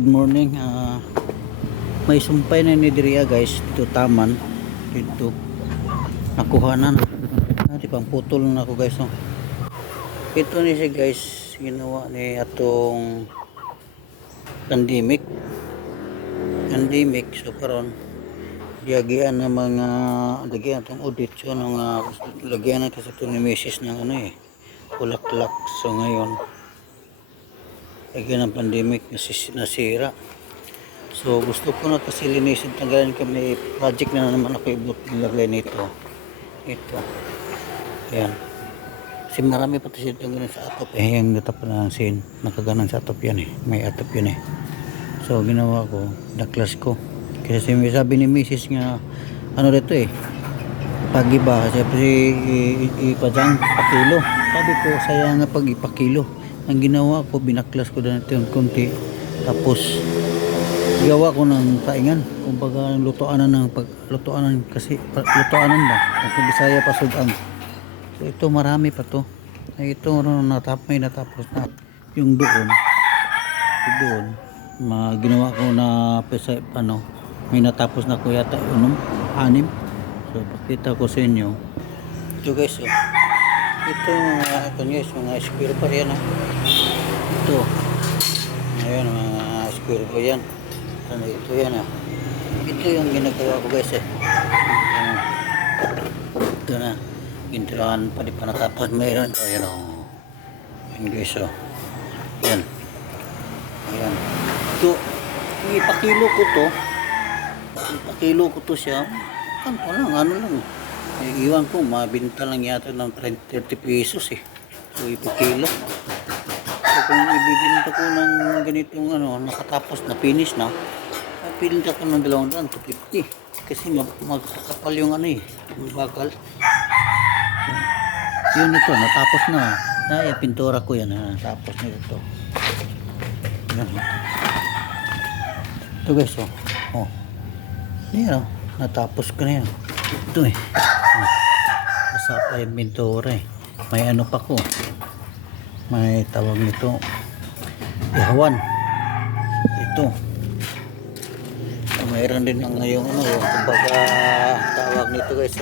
Good morning. May sumpay na ni Diriya guys dito taman dito nakuha na di pang putol na ako guys. Ito ni siya guys ginawa ni atong pandemic so karon diagian ng mga lagyan atong audit so nang lagyan natin sa ni Mrs. ng bulaklak so ngayon lagi ng pandemic nasira. So gusto ko na kasi linisin tanggalan kami project na naman ako ibut nilagay nito. Ito. Ayan. Kasi marami pa kasi itong ganun sa atop yung natapan ng sin. Nakaganan sa atop yan May atop yan So ginawa ko, naklas ko. Kasi may sabi ni Mrs. nga ano dito pagiba kasi ipadang pakilo. Sabi ko sayang nga pag ipakilo. Ang ginawa ko, binaklas ko na ito yung konti tapos gawa ko ng taingan kumbaga lutoanan ng paglutoanan kasi lutoanan ba kung Bisaya pa sugang. So ito marami pa to ito may natapos na yung doon ginawa ko na pesa may natapos na ko yata 6 so pakita ko sa inyo ito guys ito mga square pa yan ito ayan mga square pa yan ito yan ito yung ginagawa ko guys ito na gintilaan pa di pa natapos mayroon ayan yan guys yan ayan ito ipakilo ko to siya ano lang iwan ko mabinta lang yata ng 30 pesos so ipakilo so kung ibibinta ko ng ganitong nakatapos na finish na pinta ko ng 250 kasi magkakapal yung bakal yun ito natapos na pintura ko yan natapos na ito ito guys yan natapos ko na yan ito basta pa yung pintura may pa ko may tawag nito ihawan ito mayroon din ng yung kumbaga tawag nito guys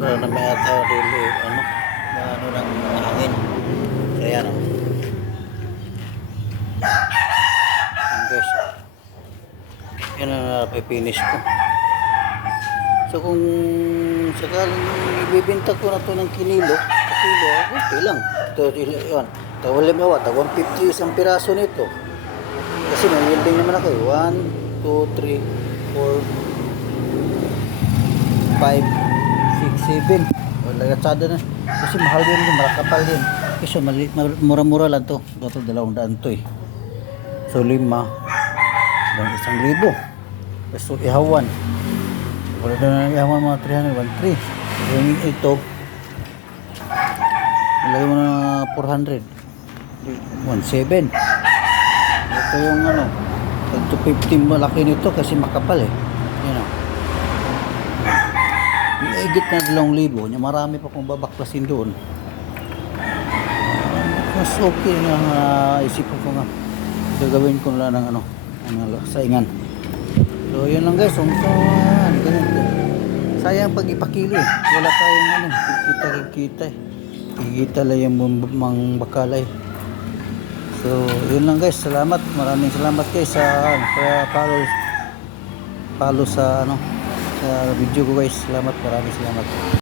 para na may dili ng hangin kaya yan guys yan na pipinish ko so kung sakaling ibibinta ko na to ng kilo okay lang ito yun tawali mo 150 isang piraso nito kasi may yielding naman ako 1, 2, 3, 4, 5, 6, 7 wala gatsada na kasi mahal yun malakapal yun kasi mura-mura lang to ito 200 to so 5 1,000 so ihawan wala na ihawan mga 300 1,300 yung ito ilagay mo na 400 1,700 ito yung 250 malaki nito kasi makapal yan iigit na 2,000 marami pa kung babaklasin doon mas okay na isipan ko nga gagawin ko lang ng saingan so yun lang guys ganito sayang pag ipakilo wala tayong kita lang yung bakalay so yun lang guys maraming salamat guys sa follow sa sa video ko guys maraming salamat